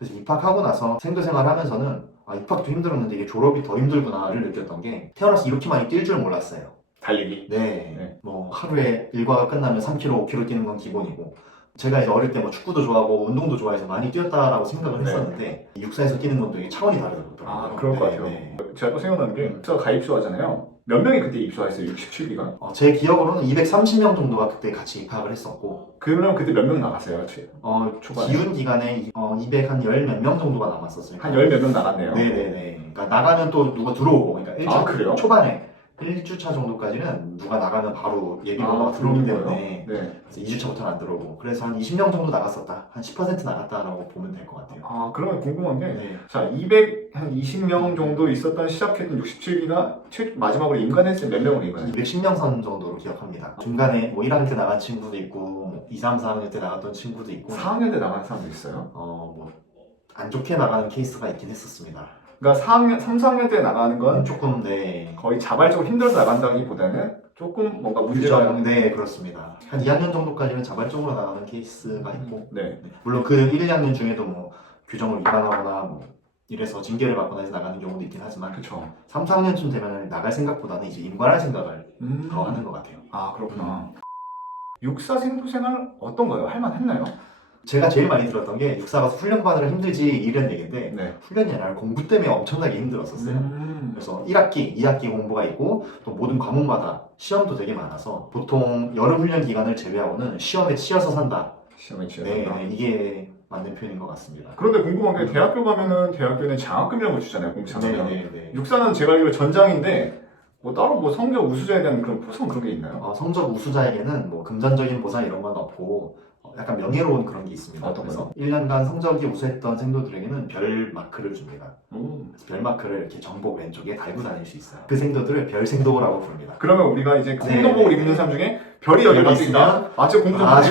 그래서 입학하고 나서 생도생활 하면서는 입학도 힘들었는데 이게 졸업이 더 힘들구나를 느꼈던 게 태어나서 이렇게 많이 뛸 줄 몰랐어요. 달리기? 네. 뭐 하루에 일과가 끝나면 3km, 5km 뛰는 건 기본이고 제가 이제 어릴 때 뭐 축구도 좋아하고 운동도 좋아해서 많이 뛰었다라고 생각을 했었는데 육사에서 뛰는 건 또 이게 차원이 다르더라고요. 아, 그럴 것 같아요. 제가 또 생각나는 게 육사 가입수 하잖아요. 몇 명이 그때 입소했어요? 67기가? 제 기억으로는 230명 정도가 그때 같이 입학을 했었고 그럼 그때 몇 명 나갔어요? 초반에? 기운 기간에 210 몇 명 정도가 남았었어요. 한 10 몇 명 나갔네요. 네네네. 그러니까 나가면 또 누가 들어오고, 그러니까 1주 그래요? 초반에 1주차 정도까지는 누가 나가면 바로 예비번호가 들어오기 때문에 네. 2주차부터는 안 들어오고 그래서 한 20명 정도 나갔었다. 한 10% 나갔다라고 보면 될 것 같아요. 그러면 궁금한 게 네. 자, 220명 정도 있었던 시작했던 67기가 마지막으로 임관했을 때 몇 명으로 임관했어요? 210명 선 정도로 기억합니다. 중간에 뭐 1학년 때 나간 친구도 있고 뭐 2, 3, 4학년 때 나갔던 친구도 있고 4학년 때 나간 사람도 있어요? 뭐 안 좋게 나가는 케이스가 있긴 했었습니다. 그러니까 3, 4학년 때 나가는 건 조금 거의 자발적으로 힘들어서 나간다기보다는 조금 뭔가 문제가 네, 그렇습니다. 한 2학년 정도까지는 자발적으로 나가는 케이스가 있고 네. 물론 그 1, 2학년 중에도 뭐 규정을 위반하거나 뭐 이래서 징계를 받거나 해서 나가는 경우도 있긴 하지만 그쵸. 3, 4학년쯤 되면 나갈 생각보다는 이제 임관할 생각을 더 하는 것 같아요. 그렇구나. 육사 생도생활 어떤가요? 할만했나요? 제가 제일 많이 들었던 게 육사가 훈련 받으러 힘들지 이런 얘기인데 네. 훈련이 아니라 공부 때문에 엄청나게 힘들었었어요. 그래서 1학기, 2학기 공부가 있고 또 모든 과목마다 시험도 되게 많아서 보통 여름 훈련 기간을 제외하고는 시험에 치여서 산다. 시험에 치여서 네, 산다. 이게 맞는 표현인 것 같습니다. 그런데 궁금한 게 대학교 가면은 대학교는 장학금이라는 걸 주잖아요. 공부 잘하면. 네. 육사는 제가 알기로 전장인데 뭐 따로 뭐 성적 우수자에 대한 그런 보상 그런 게 있나요? 성적 우수자에게는 뭐 금전적인 보상 이런 건 없고 약간 명예로운 그런 게 있습니다. 어떤 그래서 1년간 성적이 우수했던 생도들에게는 별 마크를 줍니다. 그래서 별 마크를 이렇게 정복 왼쪽에 달고 다닐 수 있어요. 그 생도들을 별 생도라고 부릅니다. 그러면 우리가 이제 네. 운동복을 입는 사람 중에 별이 여기 별이 있으면 저 공부 좀 아주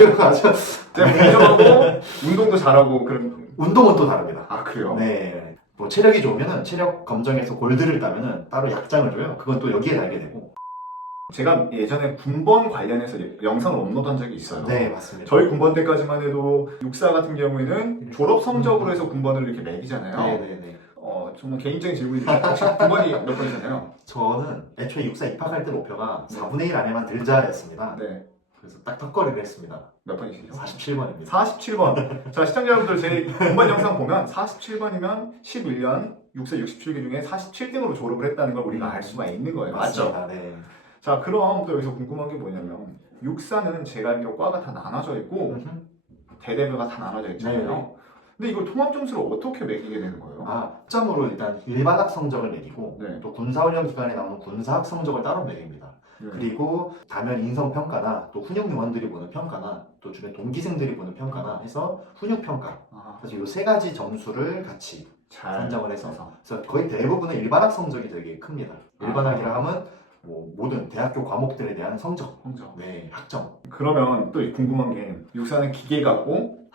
제가 공정하고 운동도 잘하고 그런. 운동은 또 다릅니다. 그래요? 네. 뭐 체력이 좋으면은 체력 검정에서 골드를 따면은 따로 약장을 줘요. 그건 또 여기에 달게 되고. 제가 예전에 군번 관련해서 영상을 업로드한 적이 있어요. 네, 맞습니다. 저희 군번 때까지만 해도 육사 같은 경우에는 졸업 성적으로 해서 군번을 이렇게 매기잖아요. 네네네. 정말 개인적인 질문인데 혹시 군번이 몇 번이잖아요? 저는 애초에 육사 입학할 때 목표가 4분의 1 안에만 들자였습니다. 네. 그래서 딱 턱걸이를 했습니다. 몇 번이시죠? 47번입니다. 47번. 자, 시청자 여러분들 제 군번 영상 보면 47번이면 11년 육사 67기 중에 47등으로 졸업을 했다는 걸 우리가 알 수가 있는 거예요. 맞죠? 맞습니다. 네. 자, 그럼 또 여기서 궁금한 게 뭐냐면 육사는 제가 알기로 과가 다 나눠져 있고 대대별가 다 나눠져 있잖아요. 네. 근데 이걸 통합 점수를 어떻게 매기게 되는 거예요? 학점으로 일단 일반학 성적을 매기고 네. 또 군사훈련 기간에 나오는 군사학 성적을 따로 매깁니다. 그리고 다면 인성평가나 또 훈육 요원들이 보는 평가나 또 주변 동기생들이 보는 평가나 해서 훈육평가 그래서 이 세 가지 점수를 같이 산정을 해서 그래서 거의 대부분은 일반학 성적이 되게 큽니다. 일반학이라 하면 뭐 모든 대학교 과목들에 대한 성적, 네, 학점. 그러면 또 궁금한 게 육사는 기계 같고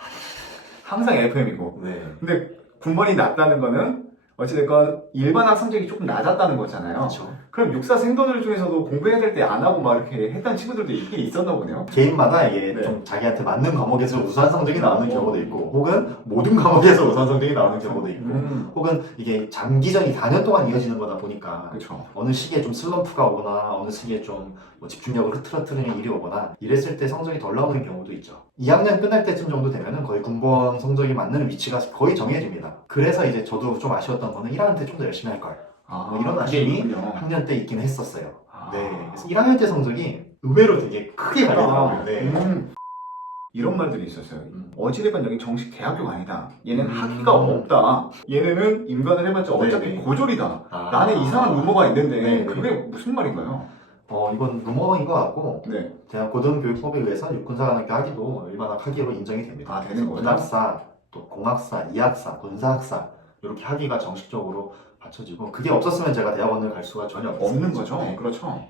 항상 FM이고 네. 근데 군번이 낮다는 거는 어찌됐건 일반학 성적이 조금 낮았다는 거잖아요. 그렇죠. 그럼 육사 생도들 중에서도 공부해야 될 때 안 하고 막 이렇게 했던 친구들도 있긴 있었나 보네요. 개인마다 이게 좀 자기한테 맞는 과목에서 우수한 성적이 나오는 경우도 있고 혹은 모든 과목에서 우수한 성적이 나오는 경우도 있고 혹은 이게 장기전이 4년 동안 이어지는 거다 보니까 그렇죠. 어느 시기에 좀 슬럼프가 오거나 어느 시기에 좀 뭐 집중력을 흐트러뜨리는 일이 오거나 이랬을 때 성적이 덜 나오는 경우도 있죠. 2학년 끝날 때쯤 정도 되면은 거의 군번 성적이 맞는 위치가 거의 정해집니다. 그래서 이제 저도 좀 아쉬웠던 거는 1학년 때 좀 더 열심히 할 걸. 뭐 이런 아쉬움이 학년 때 있긴 했었어요. 네. 그래서 1학년 때 성적이 의외로 되게 크게 갈리더라고요. 네. 이런 말들이 있었어요. 어찌됐건 여기 정식 대학교가 아니다. 얘는 학위가 없다. 얘네는 임관을 해봤자 어차피 고졸이다. 나는 이상한 루머가 있는데 그게 무슨 말인가요? 이건 루머인 것 같고 네. 대학 고등교육법에 의해서 육군사관학교 학위도 일반학 학위로 인정이 됩니다. 되는 거죠? 군학사, 또 공학사, 이학사, 군사학사 이렇게 학위가 정식적으로 받쳐지고 그게 없었으면 제가 대학원을 갈 수가 전혀 없는 거죠. 네. 그렇죠.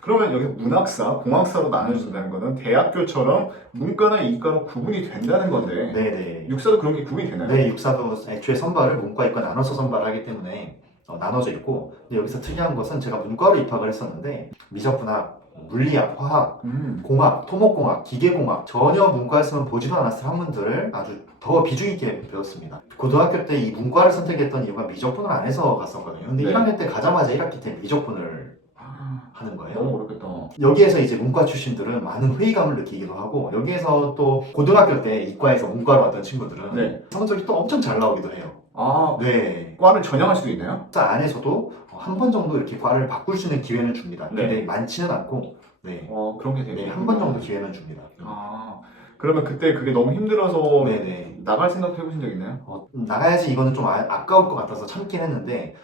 그러면 여기 문학사, 공학사로 나눠진다는 거는 대학교처럼 문과나 이과로 구분이 된다는 건데 네네. 육사도 그런 게 구분이 되나요? 네, 육사도 애초에 선발을 문과, 이과 나눠서 선발하기 때문에 나눠져 있고 근데 여기서 특이한 것은 제가 문과로 입학을 했었는데 미적분학, 물리학, 화학, 공학, 토목공학, 기계공학 전혀 문과였으면 보지도 않았을 학문들을 아주 더 비중 있게 배웠습니다. 고등학교 때 이 문과를 선택했던 이유가 미적분을 안 해서 갔었거든요. 근데 네. 1학년 때 가자마자 1학기 때 미적분을 하는 거예요. 너무 어렵겠다. 여기에서 이제 문과 출신들은 많은 회의감을 느끼기도 하고, 여기에서 또 고등학교 때 이과에서 문과로 왔던 친구들은 네. 성적이 또 엄청 잘 나오기도 해요. 아, 네. 과를 전향할 수도 있나요? 학사 안에서도 한 번 정도 이렇게 과를 바꿀 수 있는 기회는 줍니다. 네. 근데 많지는 않고, 네. 그런 게 되게. 네, 한 번 정도 기회는 줍니다. 아, 그러면 그때 그게 너무 힘들어서 네네. 나갈 생각도 해보신 적 있나요? 나가야지 이거는 좀 아까울 것 같아서 참긴 했는데,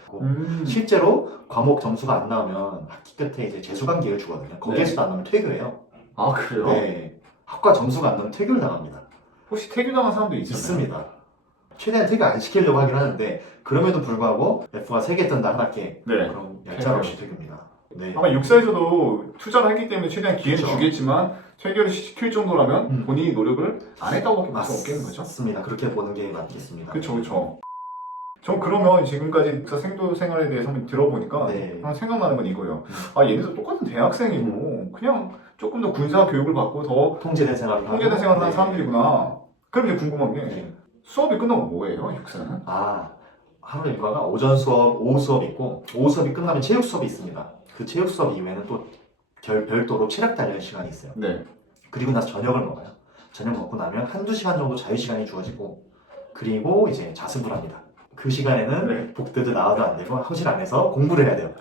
실제로 과목 점수가 안 나오면 학기 끝에 이제 재수강기를 주거든요. 거기에서도 안 나오면 퇴교해요. 아, 그래요? 네. 학과 점수가 안 나오면 퇴교를 당합니다. 혹시 퇴교당한 사람도 있었나요? 있습니다. 최대한 퇴교 안 시키려고 하긴 하는데, 그럼에도 불구하고 F가 3개 뜬다 한 학기에 네. 그럼 얄짤없이 퇴교입니다. 네. 아마 육사에서도 투자를 했기 때문에 최대한 기회는 그쵸. 주겠지만 퇴교를 시킬 정도라면 본인이 노력을 안 했다고 볼 수 없겠는 거죠? 맞습니다. 그렇게 보는 게 맞겠습니다. 그렇죠, 그렇죠. 저 그러면 지금까지 육사 생도 생활에 대해서 한번 들어보니까 네. 하나 생각나는 건 이거예요. 아, 얘네도 똑같은 대학생이고 그냥 조금 더 군사 교육을 받고 더 통제된 생활을 통제된 생활을 하는 네. 사람들이구나. 그럼 이제 궁금한 게 네. 수업이 끝나고 뭐예요, 육사는? 하루 일과가 오전 수업, 오후 수업이 있고, 오후 수업이 끝나면 체육 수업이 있습니다. 그 체육 수업 이후에는 또 별도로 체력 단련 시간이 있어요. 네. 그리고 나서 저녁을 먹어요. 저녁 먹고 나면 한두 시간 정도 자유 시간이 주어지고, 그리고 이제 자습을 합니다. 그 시간에는 네. 복도도 나와도 안 되고 호실 안에서 공부를 해야 돼요.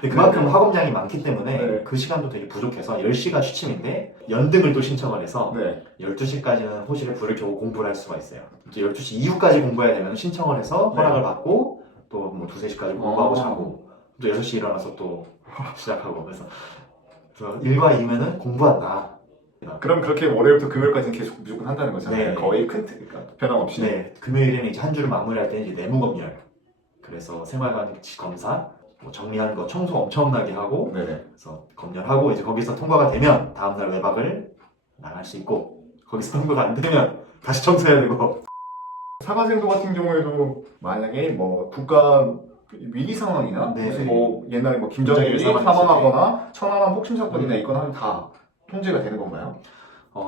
근데 그만큼 학업량이 많기 때문에 네. 그 시간도 되게 부족해서 10시가 취침인데 연등을 또 신청을 해서 네. 12시까지는 호실에 불을 켜고 공부를 할 수가 있어요. 이제 12시 이후까지 공부해야 되면 신청을 해서 허락을 받고 또 뭐 2-3시까지 공부하고 자고 또 6시 일어나서 또 시작하고 그래서 일과 이후에는 공부한다. 그럼 그렇게 월요일부터 금요일까지는 계속 무조건 한다는 거잖아요. 네. 거의 큰 그러니까 변함없이. 네, 금요일에는 이제 한 주를 마무리할 때는 이제 내무검열. 그래서 생활관 검사, 뭐 정리하는 거 청소 엄청나게 하고 네네. 그래서 검열하고 이제 거기서 통과가 되면 다음날 외박을 나갈 수 있고 거기서 통과가 안 되면 다시 청소해야 되고 사관생도 같은 경우에도 만약에 뭐 국가 위기 상황이나 네. 무슨 뭐 옛날에 뭐 김정일이 사망 사망하거나 천안함 폭침 사건이나 있거나 하면 다 통제가 되는 건가요?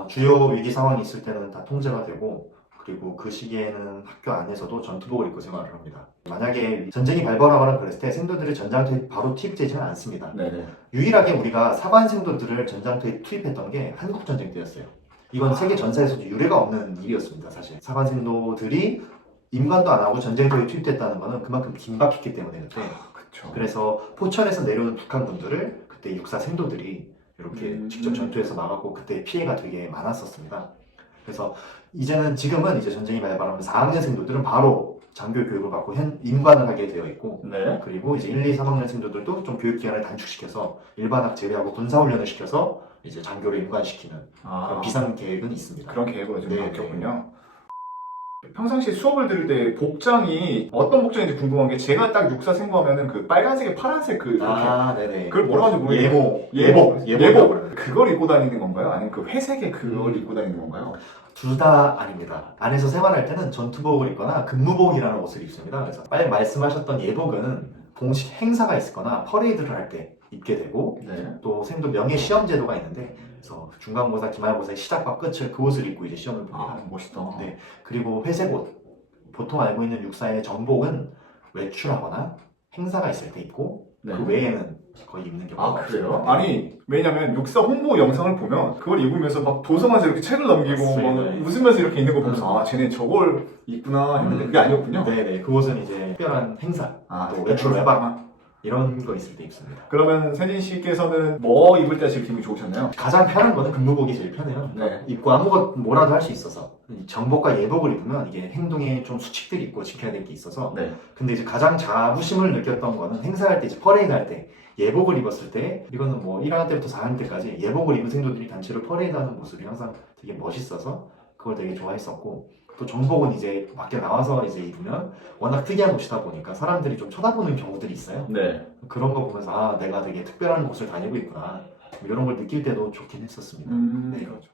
주요 위기 상황이 있을 때는 다 통제가 되고 그리고 그 시기에는 학교 안에서도 전투복을 입고 생활을 합니다. 만약에 전쟁이 발발하거나 그랬을 때 생도들이 전장터에 바로 투입되지는 않습니다. 네네. 유일하게 우리가 사관 생도들을 전장터에 투입했던 게 한국전쟁 때였어요. 이건 세계 전사에서도 유례가 없는 일이었습니다. 사실 사관 생도들이 임관도 안 하고 전쟁터에 투입됐다는 것은 그만큼 긴박했기 때문에 그때 그렇죠. 그래서 포천에서 내려오는 북한군들을 그때 육사 생도들이 이렇게 직접 전투에서 나가고 그때 피해가 되게 많았었습니다. 그래서 지금은 이제 전쟁이 발발하면 4학년 생도들은 바로 장교 교육을 받고 임관을 하게 되어 있고 네. 그리고 이제 1, 2, 3학년 생도들도 좀 교육 기간을 단축시켜서 일반학 제외하고 군사훈련을 시켜서 이제 장교를 임관시키는 그런 비상 계획은 있습니다. 그런 계획으로 지금 네, 바뀌었군요. 평상시 수업을 들을 때 복장이 어떤 복장인지 궁금한 게 제가 딱 육사 생고하면은 그 빨간색에 파란색 그 이렇게 네네. 그걸 뭐라고 하는지 모르겠어요. 예복. 그걸 입고 다니는 건가요? 아니면 그 회색의 그걸 입고 다니는 건가요? 둘 다 아닙니다. 안에서 생활할 때는 전투복을 입거나 근무복이라는 옷을 입습니다. 그래서 빨리 말씀하셨던 예복은 공식 행사가 있거나 퍼레이드를 할 때 입게 되고 네. 또 생도 명예 시험 제도가 있는데 그래서 중간고사, 기말고사의 시작과 끝을 그 옷을 입고 이제 시험을 봅니다. 멋있다. 네. 그리고 회색 옷 보통 알고 있는 육사의 전복은 외출하거나 행사가 있을 때 입고 네. 그 외에는 거의 입는 경우가 그래요? 없습니다. 아니 왜냐면 육사 홍보 영상을 보면 그걸 입으면서 막 도서관에서 이렇게 책을 넘기고 맞습니다. 막 웃으면서 이렇게 있는 거 보면서 쟤네 저걸 입구나 했는데 그게 아니었군요. 네네. 그 옷은 이제 특별한 행사 또 외출 그래서 외박 이런 거 있을 때 입습니다. 그러면 세진 씨께서는 뭐 입을 때 제일 기분이 좋으셨나요? 가장 편한 거는 근무복이 제일 편해요. 네. 입고 뭐라도 할 수 있어서 정복과 예복을 입으면 이게 행동에 좀 수칙들이 있고 지켜야 될 게 있어서 네. 근데 이제 가장 자부심을 느꼈던 거는 행사할 때 이제 퍼레이드 할 때 예복을 입었을 때 이거는 뭐 1학년 때부터 4학년 때까지 예복을 입은 생도들이 단체로 퍼레이드하는 모습이 항상 되게 멋있어서 그걸 되게 좋아했었고 또 정복은 이제 밖에 나와서 이제 입으면 워낙 특이한 옷이다 보니까 사람들이 좀 쳐다보는 경우들이 있어요. 네. 그런 거 보면서 내가 되게 특별한 곳을 다니고 있구나 이런 걸 느낄 때도 좋긴 했었습니다. 그렇죠.